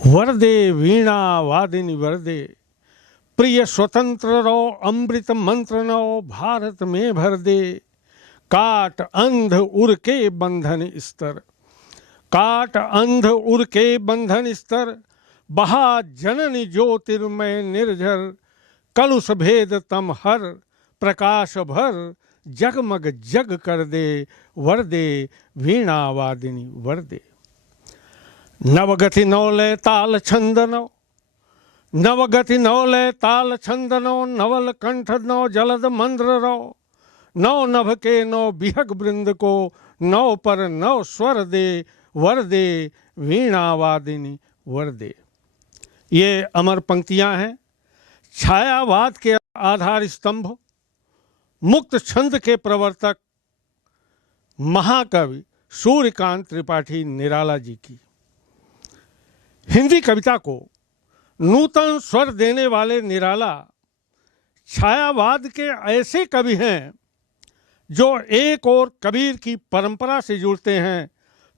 वरदे वीणा वादिनी वरदे, प्रिय स्वतंत्र रो अमृत मंत्र नो भारत में भर दे। काट अंध उर के बंधन स्तर, काट अंध उर के बंधन स्तर, बहा जननी ज्योतिर्मय निर्झर। कलुष भेद तम हर, प्रकाश भर, जगमग जग कर दे। वरदे वीणा वादिनी वरदे। नवगति नौलय ताल छंदनो, नवगति नौलय ताल छंदनो, नवल कंठ नौ जलद मंद्र रो। नौ नभ के नौ बिहग वृंद को, नौ पर नौ स्वर दे। वरदे वीणा वादिनी वरदे। ये अमर पंक्तियां हैं। छायावाद के आधार स्तंभ, मुक्त छंद के प्रवर्तक महाकवि सूर्यकांत त्रिपाठी निराला जी की। हिंदी कविता को नूतन स्वर देने वाले निराला छायावाद के ऐसे कवि हैं जो एक ओर कबीर की परंपरा से जुड़ते हैं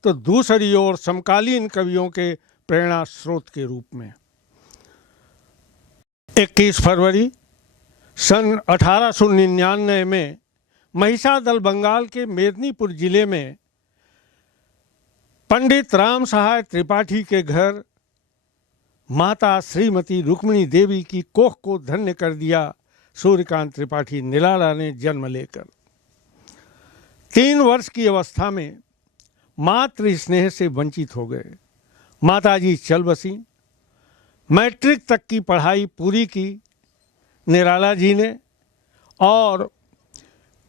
तो दूसरी ओर समकालीन कवियों के प्रेरणा स्रोत के रूप में। 21 फरवरी सन 1899 में महिषादल बंगाल के मेदिनीपुर जिले में पंडित राम सहाय त्रिपाठी के घर माता श्रीमती रुक्मिणी देवी की कोख को धन्य कर दिया सूर्यकांत त्रिपाठी निराला ने जन्म लेकर। 3 वर्ष की अवस्था में मातृ स्नेह से वंचित हो गए। माताजी चल बसी। मैट्रिक तक की पढ़ाई पूरी की निराला जी ने और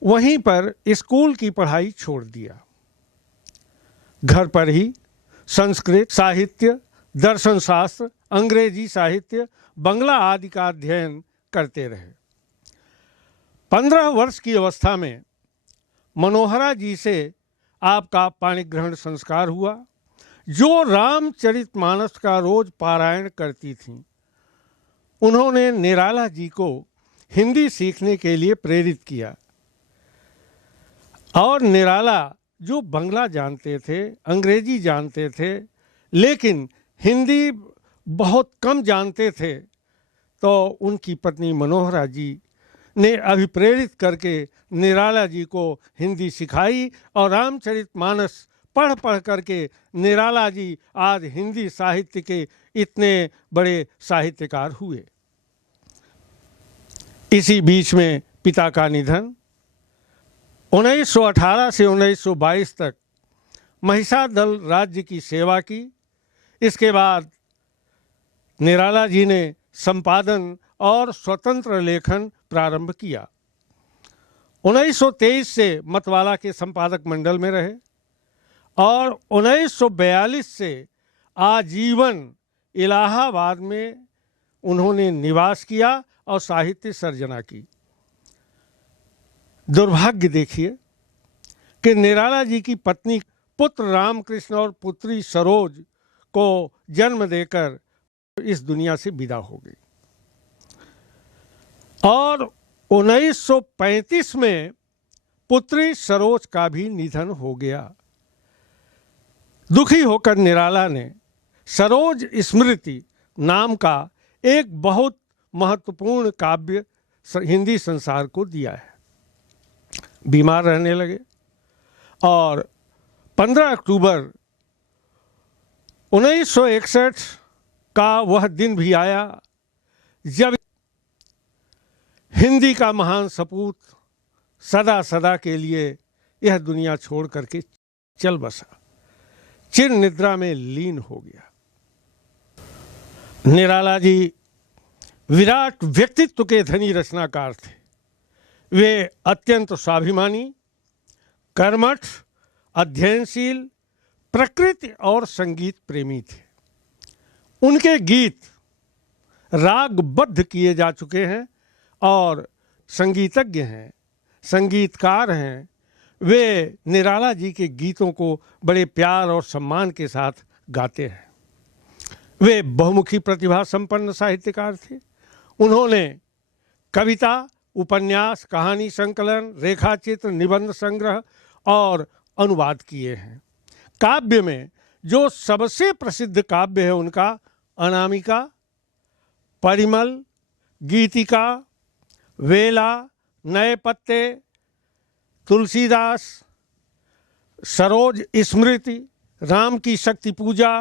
वहीं पर स्कूल की पढ़ाई छोड़ दिया। घर पर ही संस्कृत साहित्य, दर्शन शास्त्र, अंग्रेजी साहित्य, बंगला आदि का अध्ययन करते रहे। 15 वर्ष की अवस्था में मनोहरा जी से आपका पाणिग्रहण संस्कार हुआ, जो रामचरितमानस का रोज पारायण करती थीं। उन्होंने निराला जी को हिंदी सीखने के लिए प्रेरित किया और निराला जो बंगला जानते थे, अंग्रेजी जानते थे, लेकिन हिंदी बहुत कम जानते थे, तो उनकी पत्नी मनोहरा जी ने अभिप्रेरित करके निराला जी को हिंदी सिखाई और रामचरितमानस पढ़ पढ़ करके निराला जी आज हिंदी साहित्य के इतने बड़े साहित्यकार हुए। इसी बीच में पिता का निधन। 1918 से 1922 तक महिषादल राज्य की सेवा की। इसके बाद निराला जी ने संपादन और स्वतंत्र लेखन प्रारंभ किया। 1923 से मतवाला के संपादक मंडल में रहे और 1942 से आजीवन इलाहाबाद में उन्होंने निवास किया और साहित्य सर्जना की। दुर्भाग्य देखिए कि निराला जी की पत्नी पुत्र रामकृष्ण और पुत्री सरोज को जन्म देकर इस दुनिया से विदा हो गई और 1935 में पुत्री सरोज का भी निधन हो गया। दुखी होकर निराला ने सरोज स्मृति नाम का एक बहुत महत्वपूर्ण काव्य हिंदी संसार को दिया है। बीमार रहने लगे और 15 अक्टूबर 1961 का वह दिन भी आया जब हिंदी का महान सपूत सदा सदा के लिए यह दुनिया छोड़ करके चल बसा, चिर निद्रा में लीन हो गया। निराला जी विराट व्यक्तित्व के धनी रचनाकार थे। वे अत्यंत स्वाभिमानी, कर्मठ, अध्ययनशील, प्रकृति और संगीत प्रेमी थे। उनके गीत रागबद्ध किए जा चुके हैं और संगीतज्ञ हैं, संगीतकार हैं। वे निराला जी के गीतों को बड़े प्यार और सम्मान के साथ गाते हैं। वे बहुमुखी प्रतिभा संपन्न साहित्यकार थे। उन्होंने कविता, उपन्यास, कहानी संकलन, रेखाचित्र, निबंध संग्रह और अनुवाद किए हैं। काव्य में जो सबसे प्रसिद्ध काव्य है उनका अनामिका, परिमल, गीतिका, वेला, नए पत्ते, तुलसीदास, सरोज स्मृति, राम की शक्ति पूजा,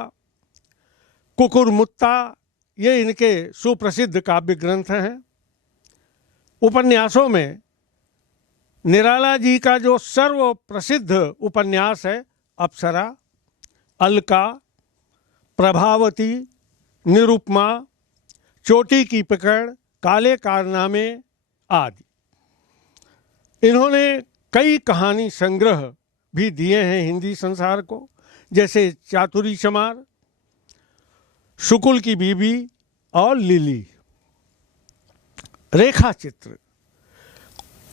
कुकुरमुत्ता, ये इनके सुप्रसिद्ध काव्य ग्रंथ हैं। उपन्यासों में निराला जी का जो सर्व प्रसिद्ध उपन्यास है अप्सरा, अलका, प्रभावती, निरुपमा, चोटी की पकड़, काले कारनामे आदि। इन्होंने कई कहानी संग्रह भी दिए हैं हिंदी संसार को, जैसे चातुरी चमार, शुकुल की बीबी और लिली। रेखा चित्र,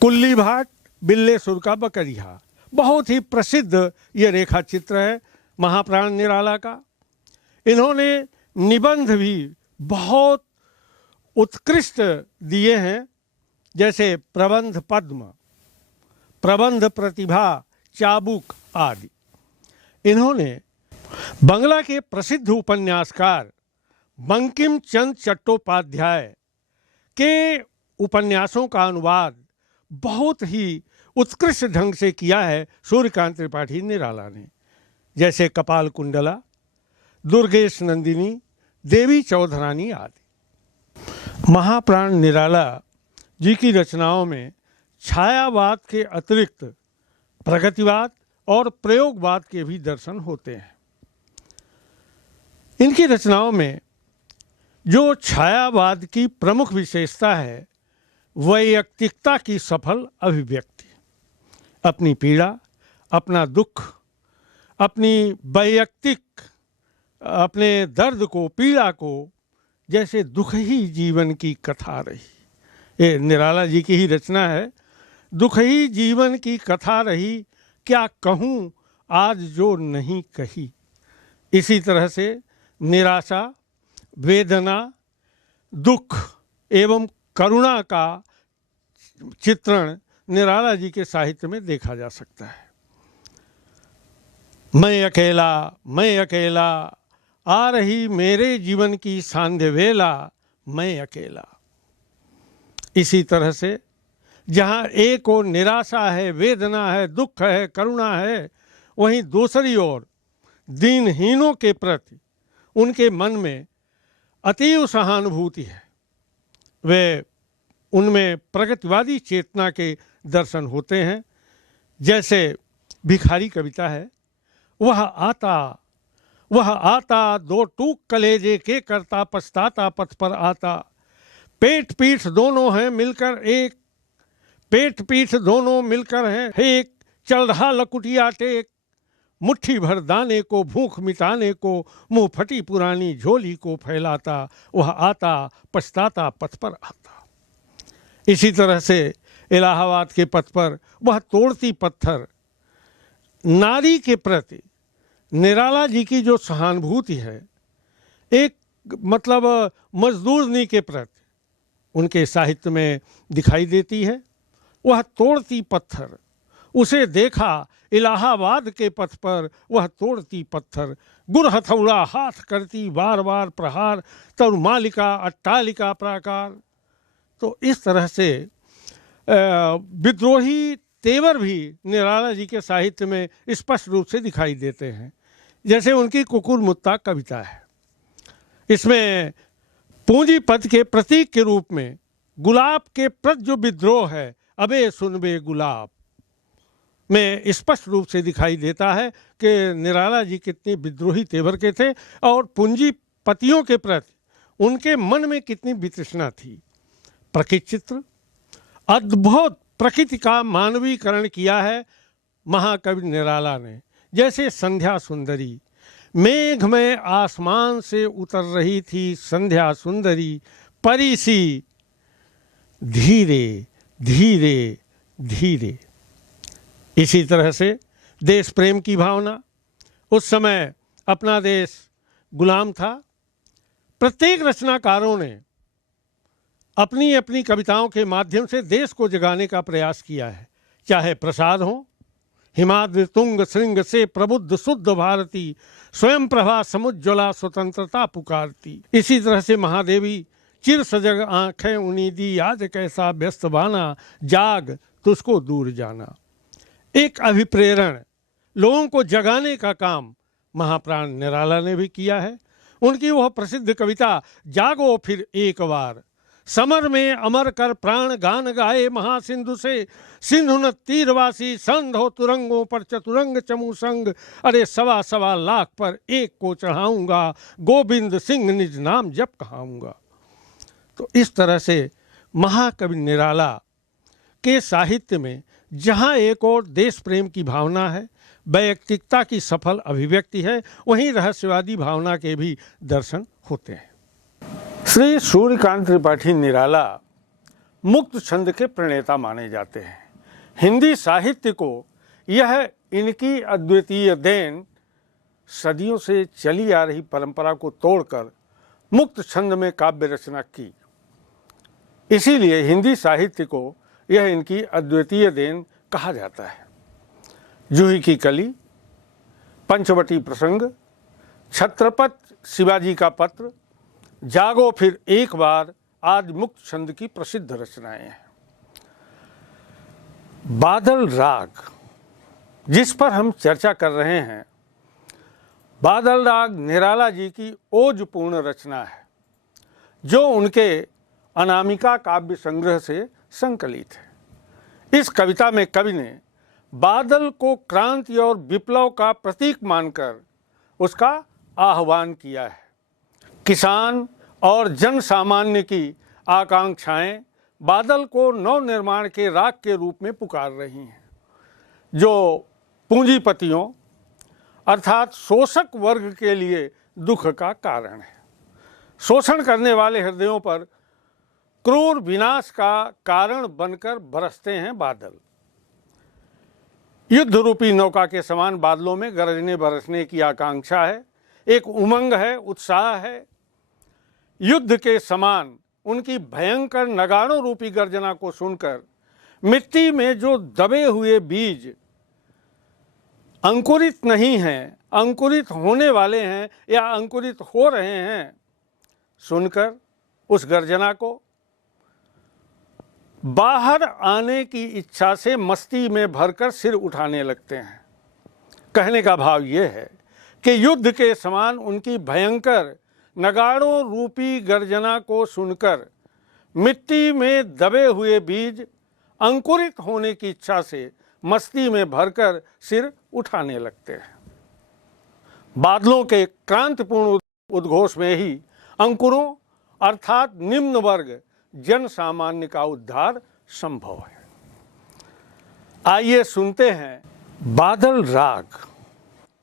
कुल्ली भाट, बिल्लेसुर का बकरिया, बहुत ही प्रसिद्ध ये रेखा चित्र है महाप्राण निराला का। इन्होंने निबंध भी बहुत उत्कृष्ट दिए हैं, जैसे प्रबंध पद्म, प्रबंध प्रतिभा, चाबुक आदि। इन्होंने बंगला के प्रसिद्ध उपन्यासकार बंकिम चंद्र चट्टोपाध्याय के उपन्यासों का अनुवाद बहुत ही उत्कृष्ट ढंग से किया है सूर्यकांत त्रिपाठी निराला ने, जैसे कपाल कुंडला, दुर्गेश नंदिनी, देवी चौधरानी आदि। महाप्राण निराला जी की रचनाओं में छायावाद के अतिरिक्त प्रगतिवाद और प्रयोगवाद के भी दर्शन होते हैं। इनकी रचनाओं में जो छायावाद की प्रमुख विशेषता है वैयक्तिकता की सफल अभिव्यक्ति। अपनी पीड़ा, अपना दुख, अपनी वैयक्तिक अपने दर्द को, पीड़ा को, जैसे दुख ही जीवन की कथा रही। ये निराला जी की ही रचना है। दुख ही जीवन की कथा रही, क्या कहूँ आज जो नहीं कही। इसी तरह से निराशा, वेदना, दुख एवं करुणा का चित्रण निराला जी के साहित्य में देखा जा सकता है। मैं अकेला आ रही मेरे जीवन की सांध्य वेला, मैं अकेला। इसी तरह से जहाँ एक ओर निराशा है, वेदना है, दुख है, करुणा है, वहीं दूसरी ओर दीनहीनों के प्रति उनके मन में अतीव सहानुभूति है। वे उनमें प्रगतिवादी चेतना के दर्शन होते हैं। जैसे भिखारी कविता है, वह आता दो टूक कलेजे के करता, पछताता पथ पर आता। पेट पीठ दोनों हैं मिलकर एक, पेट पीठ दोनों मिलकर हैं एक। चल रहा लकुटिया टेक, मुट्ठी भर दाने को भूख मिटाने को, मुंह फटी पुरानी झोली को फैलाता। वह आता पछताता पथ पर आता। इसी तरह से इलाहाबाद के पथ पर वह तोड़ती पत्थर। नारी के प्रति निराला जी की जो सहानुभूति है, एक मतलब मजदूरनी के प्रति उनके साहित्य में दिखाई देती है। वह तोड़ती पत्थर, उसे देखा इलाहाबाद के पथ पर, वह तोड़ती पत्थर। गुर हथौड़ा हाथ करती बार बार प्रहार, तब मालिका अट्टालिका प्राकार। तो इस तरह से विद्रोही तेवर भी निराला जी के साहित्य में स्पष्ट रूप से दिखाई देते हैं। जैसे उनकी कुकुरमुत्ता कविता है, इसमें पूंजीपद के प्रतीक के रूप में गुलाब के प्रति जो विद्रोह है, अबे सुनबे गुलाब, में स्पष्ट रूप से दिखाई देता है कि निराला जी कितने विद्रोही तेवर के थे और पूंजीपतियों के प्रति उनके मन में कितनी वितृष्णा थी। प्रकृति चित्र, अद्भुत प्रकृति का मानवीकरण किया है महाकवि निराला ने। जैसे संध्या सुंदरी, मेघ में आसमान से उतर रही थी संध्या सुंदरी, परी सी धीरे धीरे धीरे। इसी तरह से देश प्रेम की भावना, उस समय अपना देश गुलाम था। प्रत्येक रचनाकारों ने अपनी अपनी कविताओं के माध्यम से देश को जगाने का प्रयास किया है, चाहे प्रसाद हो हिमाद्रि तुंग श्रृंग से प्रबुद्ध शुद्ध भारती, स्वयं प्रभा समुज्ज्वला स्वतंत्रता पुकारती। इसी तरह से महादेवी चिर सजग आंखें उनीदी, आज कैसा व्यस्त बाना, जाग तुझको दूर जाना। एक अभिप्रेरण, लोगों को जगाने का काम महाप्राण निराला ने भी किया है। उनकी वह प्रसिद्ध कविता जागो फिर एक बार, समर में अमर कर प्राण गान गाए महासिंधु से, सिंधु न तीरवासी संध हो तुरंगों पर चतुरंग चमू संग, अरे सवा सवा लाख पर एक को चढ़ाऊंगा, गोविंद सिंह निज नाम जप कहाऊंगा। तो इस तरह से महाकवि निराला के साहित्य में जहाँ एक और देश प्रेम की भावना है, वैयक्तिकता की सफल अभिव्यक्ति है, वहीं रहस्यवादी भावना के भी दर्शन होते हैं। श्री सूर्यकांत त्रिपाठी निराला मुक्त छंद के प्रणेता माने जाते हैं। हिंदी साहित्य को यह इनकी अद्वितीय देन सदियों से चली आ रही परंपरा को तोड़कर मुक्त छंद में काव्य रचना की। इसीलिए हिंदी साहित्य को यह इनकी अद्वितीय देन कहा जाता है। जूही की कली, पंचवटी प्रसंग, छत्रपति शिवाजी का पत्र, जागो फिर एक बार आदि मुक्त छंद की प्रसिद्ध रचनाएं हैं। बादल राग जिस पर हम चर्चा कर रहे हैं, बादल राग निराला जी की ओजपूर्ण रचना है, जो उनके अनामिका काव्य संग्रह से संकलित है। इस कविता में कवि ने बादल को क्रांति और विप्लव का प्रतीक मानकर उसका आह्वान किया है। किसान और जन सामान्य की आकांक्षाएं बादल को नवनिर्माण के राग के रूप में पुकार रही हैं, जो पूंजीपतियों अर्थात शोषक वर्ग के लिए दुख का कारण है। शोषण करने वाले हृदयों पर क्रूर विनाश का कारण बनकर बरसते हैं बादल। युद्ध रूपी नौका के समान बादलों में गरजने बरसने की आकांक्षा है, एक उमंग है, उत्साह है। युद्ध के समान उनकी भयंकर नगाड़ों रूपी गर्जना को सुनकर मिट्टी में जो दबे हुए बीज अंकुरित नहीं हैं, अंकुरित होने वाले हैं या अंकुरित हो रहे हैं, सुनकर उस गर्जना को बाहर आने की इच्छा से मस्ती में भरकर सिर उठाने लगते हैं। कहने का भाव ये है कि युद्ध के समान उनकी भयंकर नगाड़ों रूपी गर्जना को सुनकर मिट्टी में दबे हुए बीज अंकुरित होने की इच्छा से मस्ती में भरकर सिर उठाने लगते हैं। बादलों के क्रांतिपूर्ण उद्घोष में ही अंकुरों अर्थात निम्न वर्ग जन सामान्य का उद्धार संभव है। आइए सुनते हैं बादल राग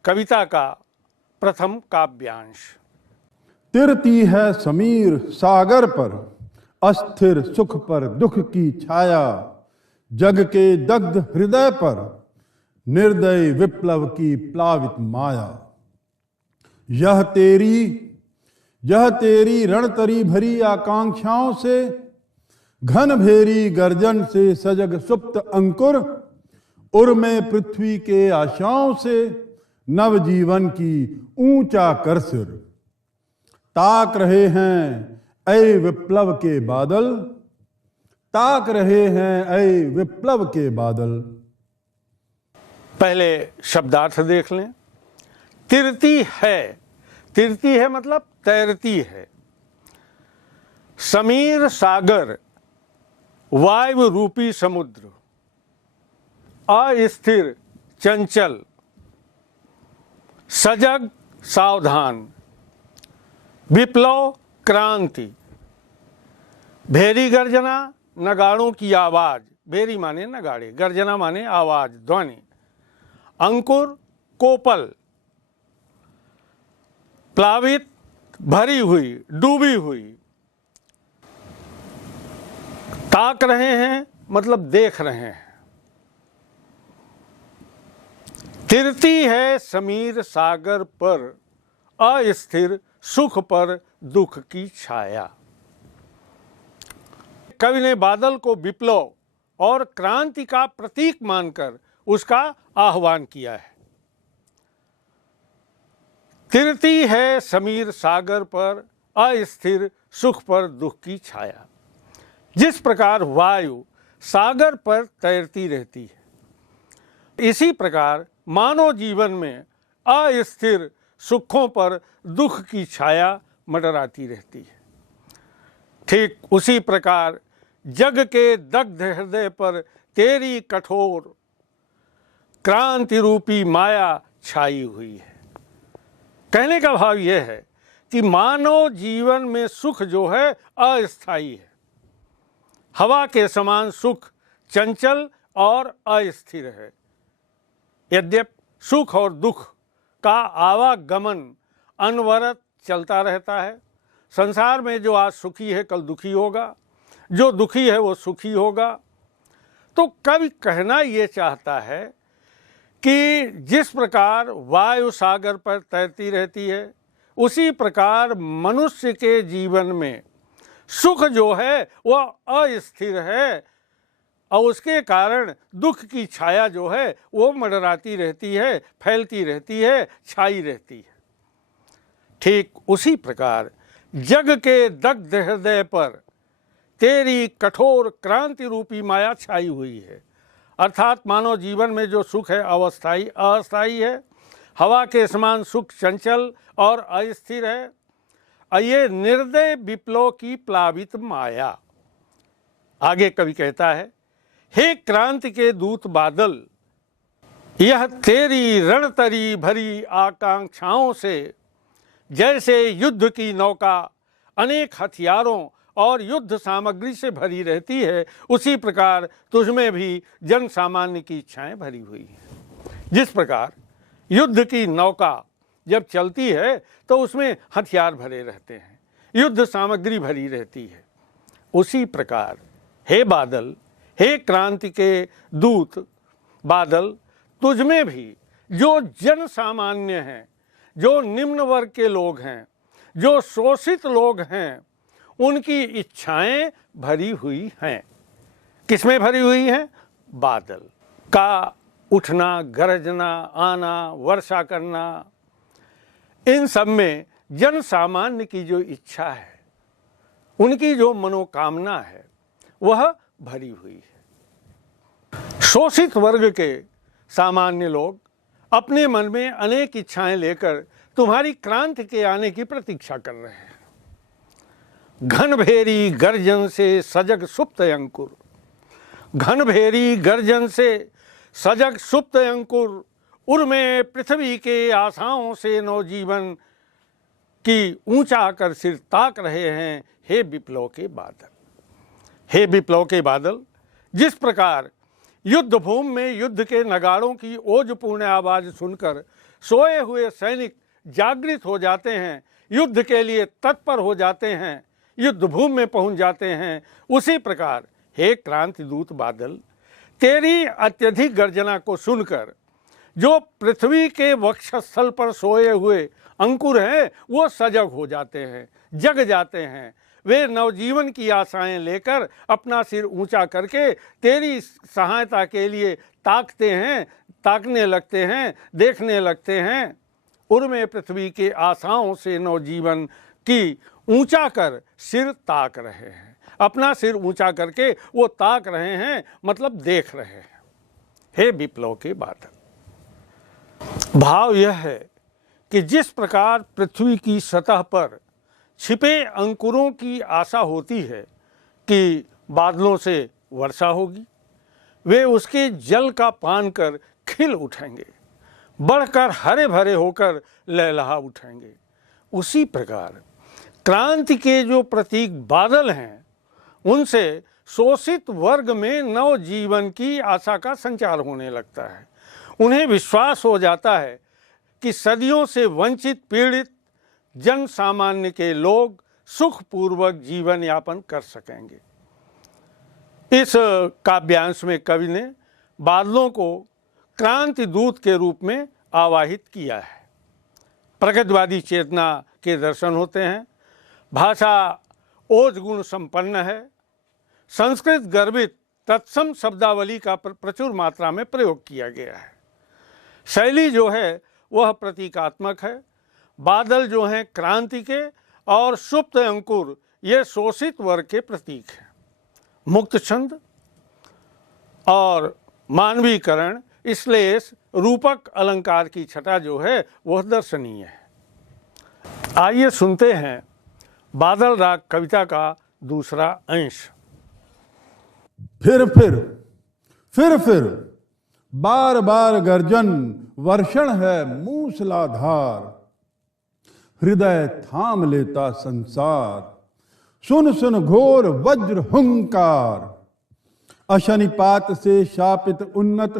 कविता का प्रथम काव्यांश। तिरती है समीर सागर पर, अस्थिर सुख पर दुख की छाया, जग के दग्ध हृदय पर निर्दय विप्लव की प्लावित माया। यह तेरी रणतरी भरी आकांक्षाओं से, घन भेरी गर्जन से सजग सुप्त अंकुर, उर्मे पृथ्वी के आशाओं से नव जीवन की ऊंचा कर सिर। ताक रहे हैं ऐ विप्लव के बादल, ताक रहे हैं ऐ विप्लव के बादल। पहले शब्दार्थ देख लें। तिरती है मतलब तैरती है। समीर सागर वायु रूपी समुद्र, अस्थिर चंचल, सजग सावधान, विप्लव क्रांति, भेरी गर्जना नगाड़ों की आवाज, भेरी माने नगाड़े, गर्जना माने आवाज ध्वनि, अंकुर कोपल, प्लावित भरी हुई डूबी हुई, ताक रहे हैं मतलब देख रहे हैं। तिरती है समीर सागर पर, अस्थिर सुख पर दुख की छाया। कवि ने बादल को विप्लव और क्रांति का प्रतीक मानकर उसका आह्वान किया है। तिरती है समीर सागर पर, अस्थिर सुख पर दुख की छाया। जिस प्रकार वायु सागर पर तैरती रहती है, इसी प्रकार मानव जीवन में अस्थिर सुखों पर दुख की छाया मंडराती रहती है। ठीक उसी प्रकार जग के दग्ध हृदय पर तेरी कठोर क्रांति रूपी माया छाई हुई है। कहने का भाव यह है कि मानव जीवन में सुख जो है अस्थायी है। हवा के समान सुख चंचल और अस्थिर है। यद्यपि सुख और दुख का आवागमन अनवरत चलता रहता है। संसार में जो आज सुखी है कल दुखी होगा, जो दुखी है वो सुखी होगा। तो कवि कहना ये चाहता है कि जिस प्रकार वायु सागर पर तैरती रहती है, उसी प्रकार मनुष्य के जीवन में सुख जो है वह अस्थिर है और उसके कारण दुख की छाया जो है वो मंडराती रहती है, फैलती रहती है, छाई रहती है। ठीक उसी प्रकार जग के दग्ध हृदय पर तेरी कठोर क्रांति रूपी माया छाई हुई है। अर्थात मानव जीवन में जो सुख है अस्थायी है। हवा के समान सुख चंचल और अस्थिर है। ये निर्दय विप्लव की प्लावित माया। आगे कवि कहता है, हे क्रांति के दूत बादल, यह तेरी रणतरी भरी आकांक्षाओं से जैसे युद्ध की नौका अनेक हथियारों और युद्ध सामग्री से भरी रहती है, उसी प्रकार तुझमें भी जन सामान्य की इच्छाएं भरी हुई हैं। जिस प्रकार युद्ध की नौका जब चलती है तो उसमें हथियार भरे रहते हैं, युद्ध सामग्री भरी रहती है, उसी प्रकार हे बादल, हे क्रांति के दूत बादल, तुझमें भी जो जन सामान्य हैं, जो निम्न वर्ग के लोग हैं, जो शोषित लोग हैं, उनकी इच्छाएं भरी हुई हैं। किसमें भरी हुई हैं? बादल का उठना, गरजना, आना, वर्षा करना, इन सब में जन सामान्य की जो इच्छा है, उनकी जो मनोकामना है, वह भरी हुई है। शोषित वर्ग के सामान्य लोग अपने मन में अनेक इच्छाएं लेकर तुम्हारी क्रांति के आने की प्रतीक्षा कर रहे हैं। घनभेरी गर्जन से सजग सुप्त अंकुर, घनभेरी गर्जन से सजग सुप्त अंकुर, उर्मे पृथ्वी के आशाओं से नवजीवन की ऊंचा कर सिर ताक रहे हैं। हे विप्लव के बादल, हे विप्लव के बादल, जिस प्रकार युद्ध भूमि में युद्ध के नगाड़ों की ओजपूर्ण आवाज सुनकर सोए हुए सैनिक जागृत हो जाते हैं, युद्ध के लिए तत्पर हो जाते हैं, युद्ध भूमि में पहुंच जाते हैं, उसी प्रकार हे क्रांति दूत बादल, तेरी अत्यधिक गर्जना को सुनकर जो पृथ्वी के वक्षस्थल पर सोए हुए अंकुर हैं वो सजग हो जाते हैं, जग जाते हैं। वे नवजीवन की आशाएं लेकर अपना सिर ऊंचा करके तेरी सहायता के लिए ताकते हैं, ताकने लगते हैं, देखने लगते हैं। उर्मे पृथ्वी के आशाओं से नवजीवन की ऊंचा कर सिर ताक रहे हैं। अपना सिर ऊंचा करके वो ताक रहे हैं, मतलब देख रहे हैं। हे विप्लव के बादल, भाव यह है कि जिस प्रकार पृथ्वी की सतह पर छिपे अंकुरों की आशा होती है कि बादलों से वर्षा होगी, वे उसके जल का पान कर खिल उठेंगे, बढ़कर हरे भरे होकर लहलहा उठेंगे, उसी प्रकार क्रांति के जो प्रतीक बादल हैं, उनसे शोषित वर्ग में नव जीवन की आशा का संचार होने लगता है। उन्हें विश्वास हो जाता है कि सदियों से वंचित पीड़ित जन सामान्य के लोग सुखपूर्वक जीवन यापन कर सकेंगे। इस काव्यांश में कवि ने बादलों को क्रांति दूत के रूप में आवाहित किया है। प्रगतिवादी चेतना के दर्शन होते हैं। भाषा ओज गुण संपन्न है। संस्कृत गर्भित तत्सम शब्दावली का प्रचुर मात्रा में प्रयोग किया गया है। शैली जो है वह प्रतीकात्मक है। बादल जो हैं क्रांति के और सुप्त अंकुर ये शोषित वर्ग के प्रतीक हैं। मुक्त छंद और मानवीकरण, श्लेष, रूपक अलंकार की छटा जो है वह दर्शनीय है। आइए सुनते हैं बादल राग कविता का दूसरा अंश। फिर बार बार गर्जन वर्षण है मूसलाधार, हृदय थाम लेता संसार, सुन सुन घोर वज्र हुंकार, अशनिपात से शापित उन्नत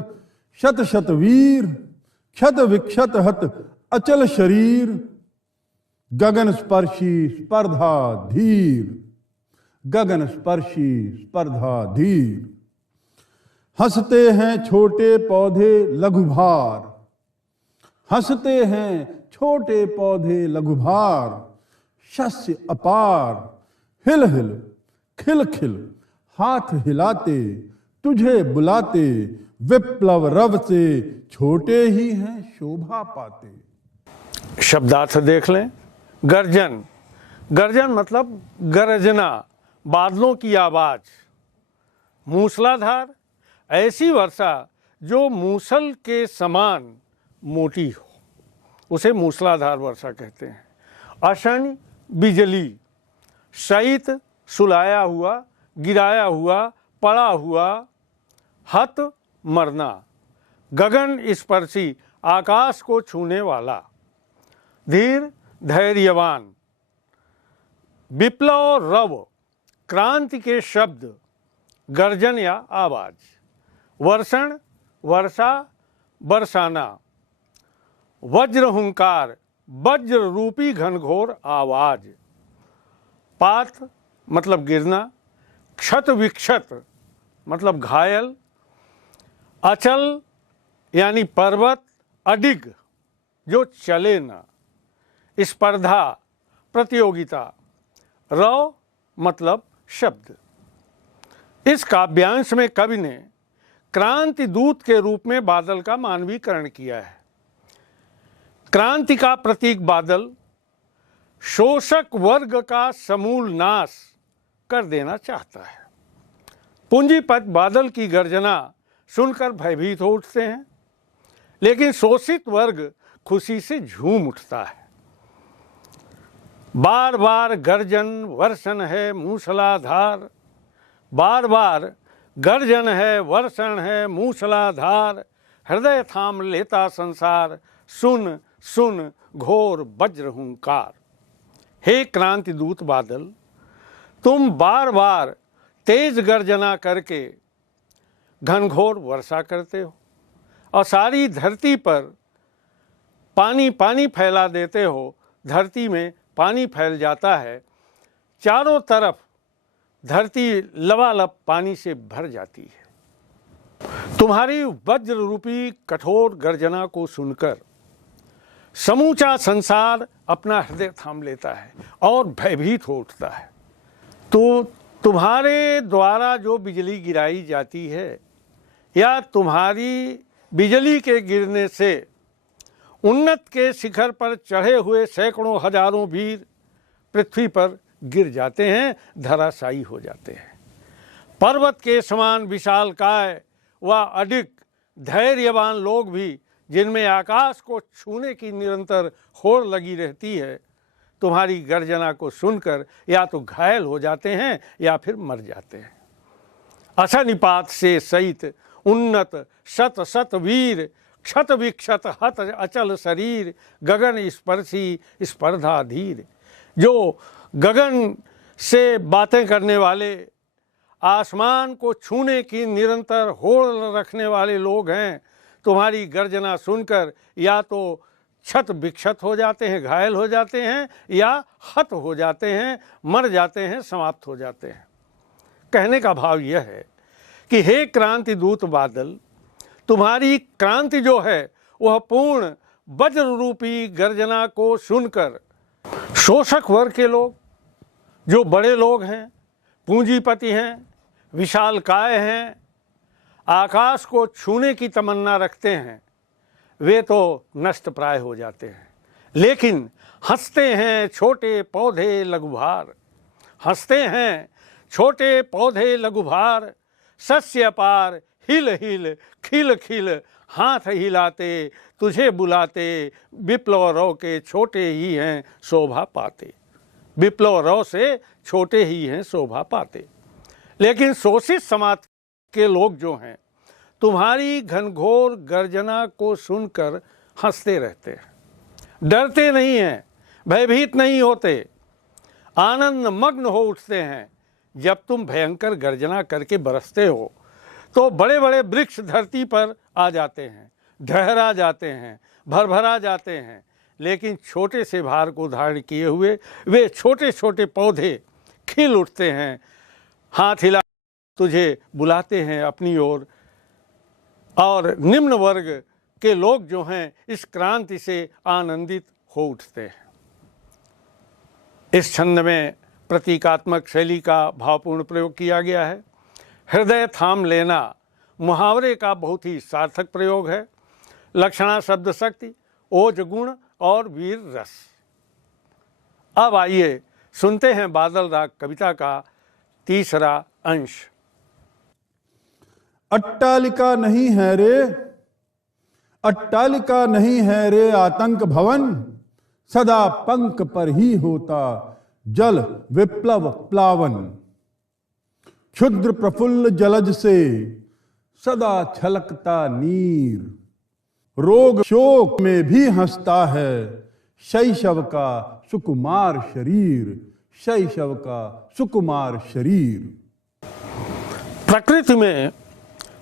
शत शत वीर, क्षत विक्षत हत अचल शरीर, गगन स्पर्शी स्पर्धा धीर, गगन स्पर्शी स्पर्धा धीर। हंसते हैं छोटे पौधे लघु भार, हंसते हैं छोटे पौधे लघु भार, शस्य अपार, हिल हिल खिल खिल हाथ हिलाते तुझे बुलाते, विप्लव रव से छोटे ही हैं शोभा पाते। शब्दार्थ देख लें। गर्जन, गर्जन मतलब गरजना, बादलों की आवाज। मूसलाधार, ऐसी वर्षा जो मूसल के समान मोटी हो, उसे मूसलाधार वर्षा कहते हैं। अशनि, बिजली। शयित, सुलाया हुआ, गिराया हुआ, पड़ा हुआ। हत, मरना। गगन स्पर्शी, आकाश को छूने वाला। धीर, धैर्यवान। विप्लव रव, क्रांति के शब्द, गर्जन या आवाज। वर्षण, वर्षा, बरसाना। वज्र हुंकार, वज्र रूपी घनघोर आवाज। पात मतलब गिरना। क्षत विक्षत मतलब घायल। अचल यानी पर्वत, अडिग जो चले ना। स्पर्धा, प्रतियोगिता। रव मतलब शब्द। इस काव्यांश में कवि ने क्रांति दूत के रूप में बादल का मानवीकरण किया है। क्रांति का प्रतीक बादल शोषक वर्ग का समूल नाश कर देना चाहता है। पूंजीपत बादल की गर्जना सुनकर भयभीत हो उठते हैं, लेकिन शोषित वर्ग खुशी से झूम उठता है। बार बार गर्जन वर्षण है मूसलाधार, बार बार गर्जन है वर्षण है मूसलाधार, हृदय थाम लेता संसार, सुन सुन घोर वज्र हुंकार। हे क्रांति दूत बादल, तुम बार बार तेज गर्जना करके घनघोर वर्षा करते हो और सारी धरती पर पानी पानी फैला देते हो। धरती में पानी फैल जाता है, चारों तरफ धरती लबालब पानी से भर जाती है। तुम्हारी वज्र रूपी कठोर गर्जना को सुनकर समूचा संसार अपना हृदय थाम लेता है और भयभीत हो उठता है। तो तुम्हारे द्वारा जो बिजली गिराई जाती है या तुम्हारी बिजली के गिरने से उन्नत के शिखर पर चढ़े हुए सैकड़ों हजारों वीर पृथ्वी पर गिर जाते हैं, धराशायी हो जाते हैं। पर्वत के समान विशालकाय व अडिग धैर्यवान लोग भी, जिनमें आकाश को छूने की निरंतर होड़ लगी रहती है, तुम्हारी गर्जना को सुनकर या तो घायल हो जाते हैं या फिर मर जाते हैं। अशनिपात से सहित उन्नत शत शत वीर, क्षत विक्षत हत अचल शरीर, गगन स्पर्शी स्पर्धा धीर। जो गगन से बातें करने वाले, आसमान को छूने की निरंतर होड़ रखने वाले लोग हैं, तुम्हारी गर्जना सुनकर या तो क्षत विक्षत हो जाते हैं, घायल हो जाते हैं, या हत हो जाते हैं, मर जाते हैं, समाप्त हो जाते हैं। कहने का भाव यह है कि हे क्रांति दूत बादल, तुम्हारी क्रांति जो है वह पूर्ण वज्र रूपी गर्जना को सुनकर शोषक वर्ग के लोग, जो बड़े लोग हैं, पूंजीपति हैं, विशालकाय हैं, आकाश को छूने की तमन्ना रखते हैं, वे तो नष्ट प्राय हो जाते हैं। लेकिन हंसते हैं छोटे पौधे लघुभार, हंसते हैं छोटे पौधे लघुभार, सस्य अपार हिल हिल खिल खिल, हाथ हिलाते तुझे बुलाते, विप्लव रौ के छोटे ही हैं शोभा पाते। विप्लव रौ से छोटे ही हैं शोभा पाते। लेकिन शोषित समाज के लोग जो हैं, तुम्हारी घनघोर गर्जना को सुनकर हंसते रहते हैं, डरते नहीं हैं, भयभीत नहीं होते, आनंद मग्न हो उठते हैं। जब तुम भयंकर गर्जना करके बरसते हो तो बड़े बड़े वृक्ष धरती पर आ जाते हैं, ढहरा जाते हैं, भरभरा जाते हैं। लेकिन छोटे से भार को धारण किए हुए वे छोटे छोटे पौधे खिल उठते हैं, हाथ हिला तुझे बुलाते हैं अपनी ओर। और निम्न वर्ग के लोग जो हैं इस क्रांति से आनंदित हो उठते हैं। इस छंद में प्रतीकात्मक शैली का भावपूर्ण प्रयोग किया गया है। हृदय थाम लेना मुहावरे का बहुत ही सार्थक प्रयोग है। लक्षणा शब्द शक्ति, ओज गुण और वीर रस। अब आइए सुनते हैं बादल राग कविता का तीसरा अंश। अट्टालिका नहीं है रे, अट्टालिका नहीं है रे आतंक भवन, सदा पंख पर ही होता जल विप्लव प्लावन। क्षुद्र प्रफुल्ल जलज से सदा छलकता नीर, रोग शोक में भी हंसता है शैशव का सुकुमार शरीर, शैशव का सुकुमार शरीर। प्रकृति में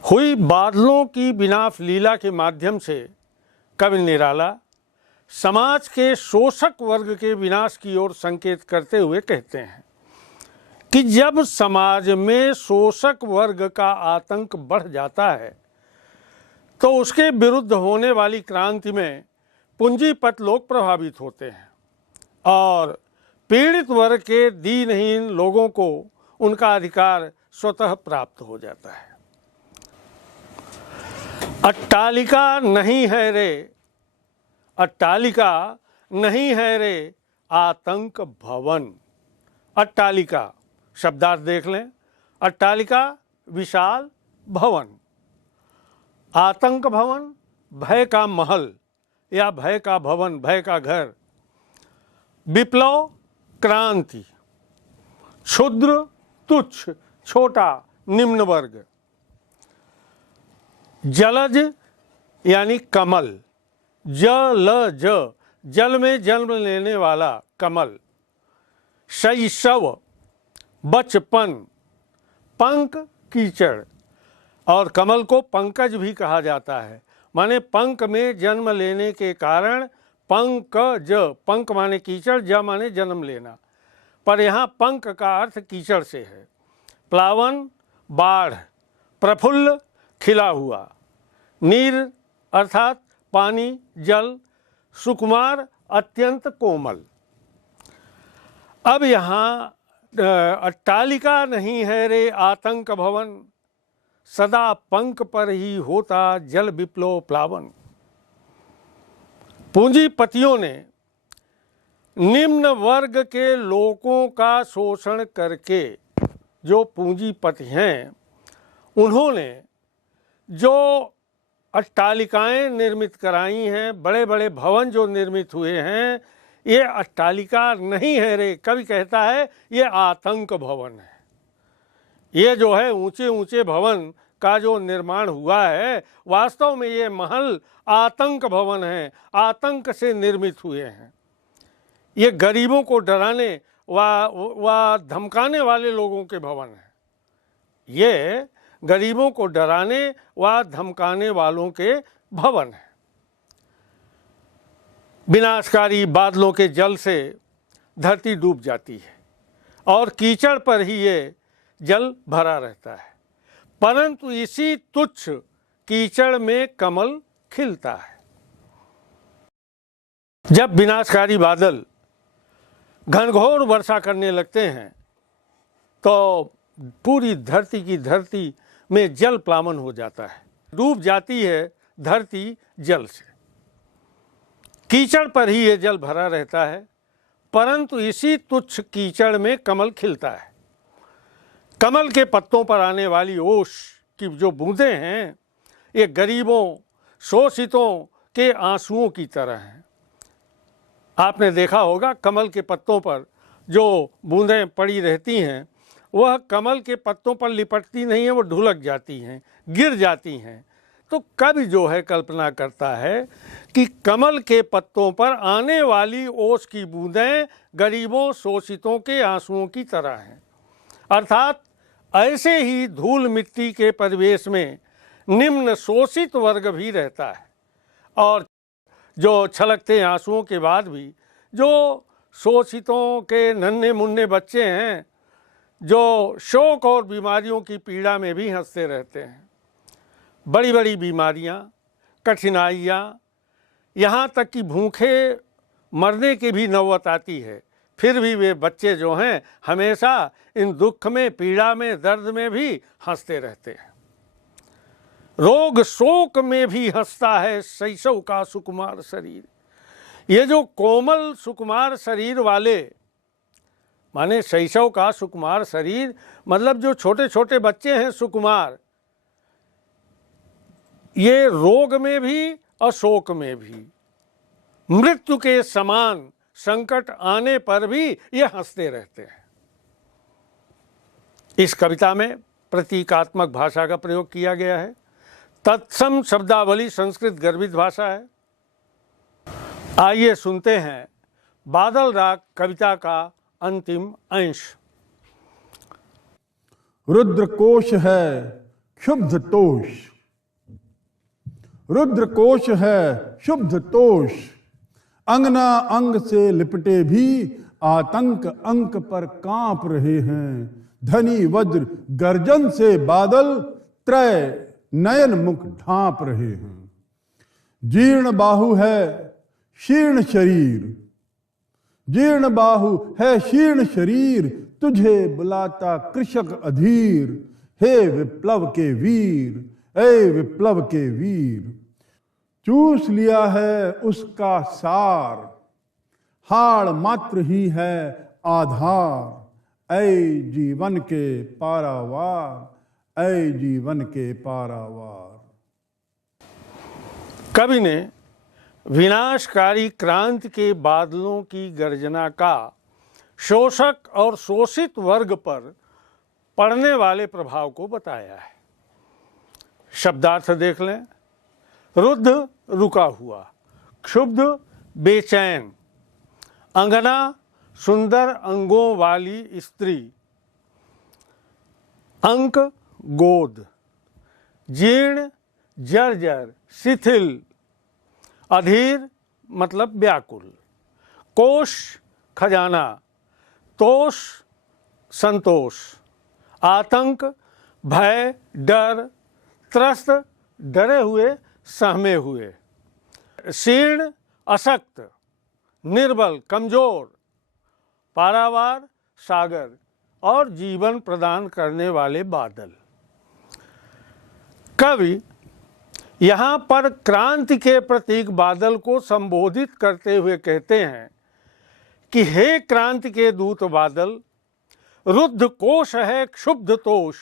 हुई बादलों की विनाश लीला के माध्यम से कवि निराला समाज के शोषक वर्ग के विनाश की ओर संकेत करते हुए कहते हैं कि जब समाज में शोषक वर्ग का आतंक बढ़ जाता है तो उसके विरुद्ध होने वाली क्रांति में पूंजीपत लोग प्रभावित होते हैं और पीड़ित वर्ग के दीनहीन लोगों को उनका अधिकार स्वतः प्राप्त हो जाता है। अट्टालिका नहीं है रे, अट्टालिका नहीं है रे आतंक भवन। अट्टालिका शब्दार्थ देख लें। अट्टालिका विशाल भवन, आतंक भवन भय का महल या भय का भवन, भय का घर। विप्लव क्रांति, क्षुद्र तुच्छ छोटा निम्न वर्ग। जलज यानी कमल, जलज जल में जन्म लेने वाला कमल। शैशव बचपन, पंख कीचड़, और कमल को पंकज भी कहा जाता है, माने पंख में जन्म लेने के कारण पंकज, पंख माने कीचड़, ज माने जन्म लेना, पर यहाँ पंख का अर्थ कीचड़ से है। प्लावन बाढ़, प्रफुल्ल खिला हुआ, नीर अर्थात पानी जल, सुकुमार अत्यंत कोमल। अब यहाँ अट्टालिका नहीं है रे आतंक भवन, सदा पंख पर ही होता जल विप्लव प्लावन। पूंजीपतियों ने निम्न वर्ग के लोगों का शोषण करके, जो पूंजीपति हैं उन्होंने जो अट्टालिकाएं निर्मित कराई हैं, बड़े बड़े भवन जो निर्मित हुए हैं, ये अट्टालिका नहीं है रे। कवि कहता है ये आतंक भवन है। ये जो है ऊंचे ऊंचे भवन का जो निर्माण हुआ है, वास्तव में ये महल आतंक भवन है, आतंक से निर्मित हुए हैं। ये गरीबों को डराने व धमकाने वाले लोगों के भवन हैं। ये गरीबों को डराने व धमकाने वालों के भवन हैं। विनाशकारी बादलों के जल से धरती डूब जाती है और कीचड़ पर ही ये जल भरा रहता है, परंतु इसी तुच्छ कीचड़ में कमल खिलता है। जब विनाशकारी बादल घनघोर वर्षा करने लगते हैं तो पूरी धरती की धरती में जल प्लावन हो जाता है, डूब जाती है धरती जल से। कीचड़ पर ही ये जल भरा रहता है, परंतु इसी तुच्छ कीचड़ में कमल खिलता है। कमल के पत्तों पर आने वाली ओस की जो बूंदें हैं, ये गरीबों, शोषितों के आंसुओं की तरह हैं। आपने देखा होगा कमल के पत्तों पर जो बूंदें पड़ी रहती हैं, वह कमल के पत्तों पर लिपटती नहीं है, वो ढुलक जाती हैं, गिर जाती हैं। तो कवि जो है कल्पना करता है कि कमल के पत्तों पर आने वाली ओस की बूंदें गरीबों, शोषितों के आंसुओं की तरह हैं। अर्थात ऐसे ही धूल मिट्टी के परिवेश में निम्न शोषित वर्ग भी रहता है, और जो छलकते आंसुओं के बाद भी जो शोषितों के नन्हे मुन्ने बच्चे हैं, जो शोक और बीमारियों की पीड़ा में भी हंसते रहते हैं। बड़ी बड़ी बीमारियां, कठिनाइयां, यहाँ तक कि भूखे मरने की भी नौबत आती है, फिर भी वे बच्चे जो हैं हमेशा इन दुख में, पीड़ा में, दर्द में भी हंसते रहते हैं। रोग शोक में भी हंसता है शैशव का सुकुमार शरीर। ये जो कोमल सुकुमार शरीर वाले, माने शैशव का सुकुमार शरीर मतलब जो छोटे छोटे बच्चे हैं सुकुमार, ये रोग में भी और शोक में भी, मृत्यु के समान संकट आने पर भी ये हंसते रहते हैं। इस कविता में प्रतीकात्मक भाषा का प्रयोग किया गया है। तत्सम शब्दावली संस्कृत गर्भित भाषा है। आइए सुनते हैं बादल राग कविता का अंतिम अंश। रुद्रकोश है क्षुब्ध तोष, रुद्रकोश है क्षुब्ध तोष, अंगना अंग से लिपटे भी आतंक अंक पर कांप रहे हैं। धनी वज्र गर्जन से बादल त्रय नयन मुख ढांप रहे हैं। जीर्ण बाहु है शीर्ण शरीर, जीर्ण बाहु है शीर्ण शरीर, तुझे बुलाता कृषक अधीर। हे विप्लव के वीर, हे विप्लव के वीर, चूस लिया है उसका सार, हाड़ मात्र ही है आधार। ऐ जीवन के पारावार, ऐ जीवन के पारावार। कवि ने विनाशकारी क्रांति के बादलों की गर्जना का शोषक और शोषित वर्ग पर पड़ने वाले प्रभाव को बताया है। शब्दार्थ देख लें। रुद्ध रुका हुआ, क्षुब्ध बेचैन, अंगना सुंदर अंगों वाली स्त्री, अंक गोद, जीर्ण जर्जर शिथिल, अधीर मतलब व्याकुल, कोश खजाना, तोष संतोष, आतंक भय डर, त्रस्त डरे हुए सहमे हुए, शीर्ण अशक्त निर्बल कमजोर, पारावार सागर और जीवन प्रदान करने वाले बादल। कवि यहाँ पर क्रांति के प्रतीक बादल को संबोधित करते हुए कहते हैं कि हे क्रांति के दूत बादल, रुद्ध कोश है क्षुब्ध तोष,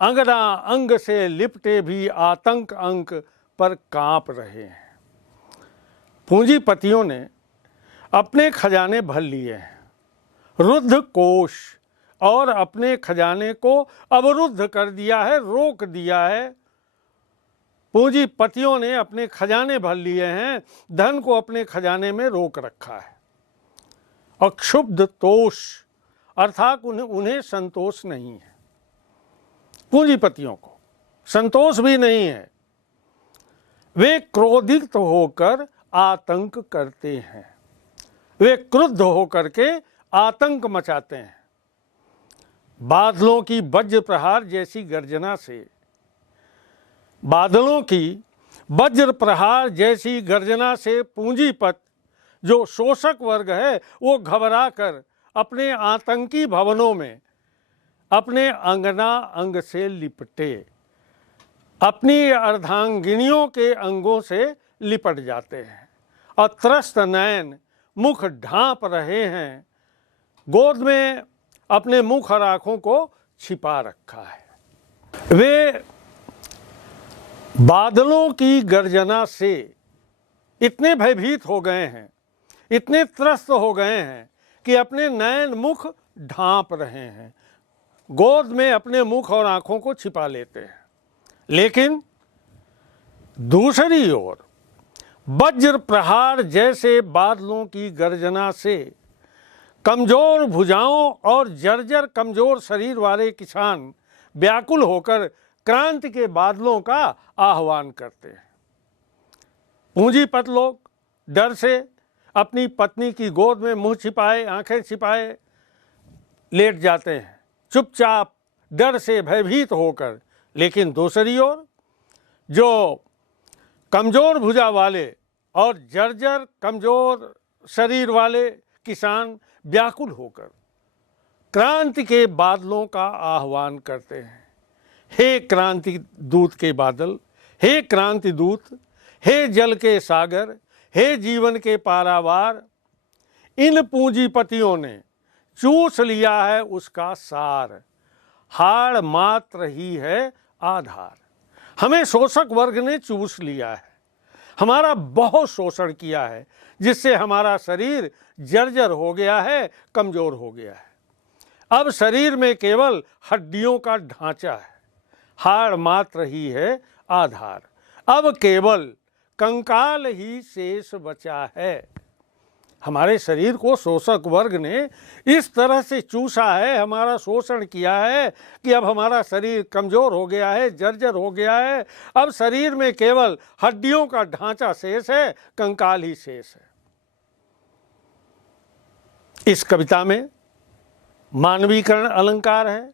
अंगना अंग से लिपटे भी आतंक अंक पर कांप रहे हैं। पूंजीपतियों ने अपने खजाने भर लिए हैं, रुद्ध कोश, और अपने खजाने को अवरुद्ध कर दिया है, रोक दिया है। पूंजीपतियों ने अपने खजाने भर लिए हैं, धन को अपने खजाने में रोक रखा है। और क्षुब्ध तोष अर्थात उन्हें संतोष नहीं है, पूंजीपतियों को संतोष भी नहीं है। वे क्रोधित होकर आतंक करते हैं, वे क्रुद्ध होकर के आतंक मचाते हैं। बादलों की वज्र प्रहार जैसी गर्जना से, बादलों की वज्र प्रहार जैसी गर्जना से पूंजीपत जो शोषक वर्ग है वो घबरा कर अपने आतंकी भवनों में अपने अंगना अंग से लिपटे, अपनी अर्धांगिनियों के अंगों से लिपट जाते हैं और त्रस्त नयन मुख ढांप रहे हैं, गोद में अपने मुख और आंखों को छिपा रखा है। वे बादलों की गर्जना से इतने भयभीत हो गए हैं, इतने त्रस्त हो गए हैं कि अपने नयन मुख ढांप रहे हैं, गोद में अपने मुख और आंखों को छिपा लेते हैं। लेकिन दूसरी ओर वज्र प्रहार जैसे बादलों की गर्जना से कमजोर भुजाओं और जर्जर कमजोर शरीर वाले किसान व्याकुल होकर क्रांति के बादलों का आह्वान करते हैं। पूंजीपत लोग डर से अपनी पत्नी की गोद में मुंह छिपाए, आंखें छिपाए लेट जाते हैं, चुपचाप डर से भयभीत होकर। लेकिन दूसरी ओर जो कमजोर भुजा वाले और जर्जर कमजोर शरीर वाले किसान व्याकुल होकर क्रांति के बादलों का आह्वान करते हैं। हे क्रांति दूत के बादल, हे क्रांति दूत, हे जल के सागर, हे जीवन के पारावार, इन पूंजीपतियों ने चूस लिया है उसका सार, हाड़ मात्र ही है आधार। हमें शोषक वर्ग ने चूस लिया है, हमारा बहुत शोषण किया है, जिससे हमारा शरीर जर्जर हो गया है, कमजोर हो गया है। अब शरीर में केवल हड्डियों का ढांचा है, हाड़ मात्र ही है आधार। अब केवल कंकाल ही शेष बचा है। हमारे शरीर को शोषक वर्ग ने इस तरह से चूसा है, हमारा शोषण किया है कि अब हमारा शरीर कमजोर हो गया है, जर्जर हो गया है। अब शरीर में केवल हड्डियों का ढांचा शेष है, कंकाल ही शेष है। इस कविता में मानवीकरण अलंकार है,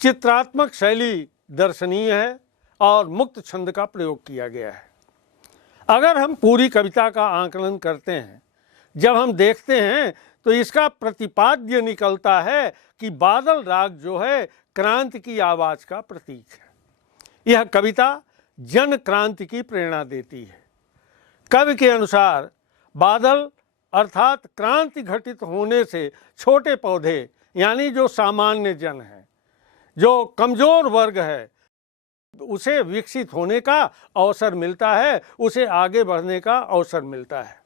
चित्रात्मक शैली दर्शनीय है और मुक्त छंद का प्रयोग किया गया है। अगर हम पूरी कविता का आकलन करते हैं, जब हम देखते हैं तो इसका प्रतिपाद्य निकलता है कि बादल राग जो है क्रांति की आवाज का प्रतीक है। यह कविता जन क्रांति की प्रेरणा देती है। कवि के अनुसार बादल अर्थात क्रांति घटित होने से छोटे पौधे यानी जो सामान्य जन है, जो कमजोर वर्ग है, उसे विकसित होने का अवसर मिलता है, उसे आगे बढ़ने का अवसर मिलता है।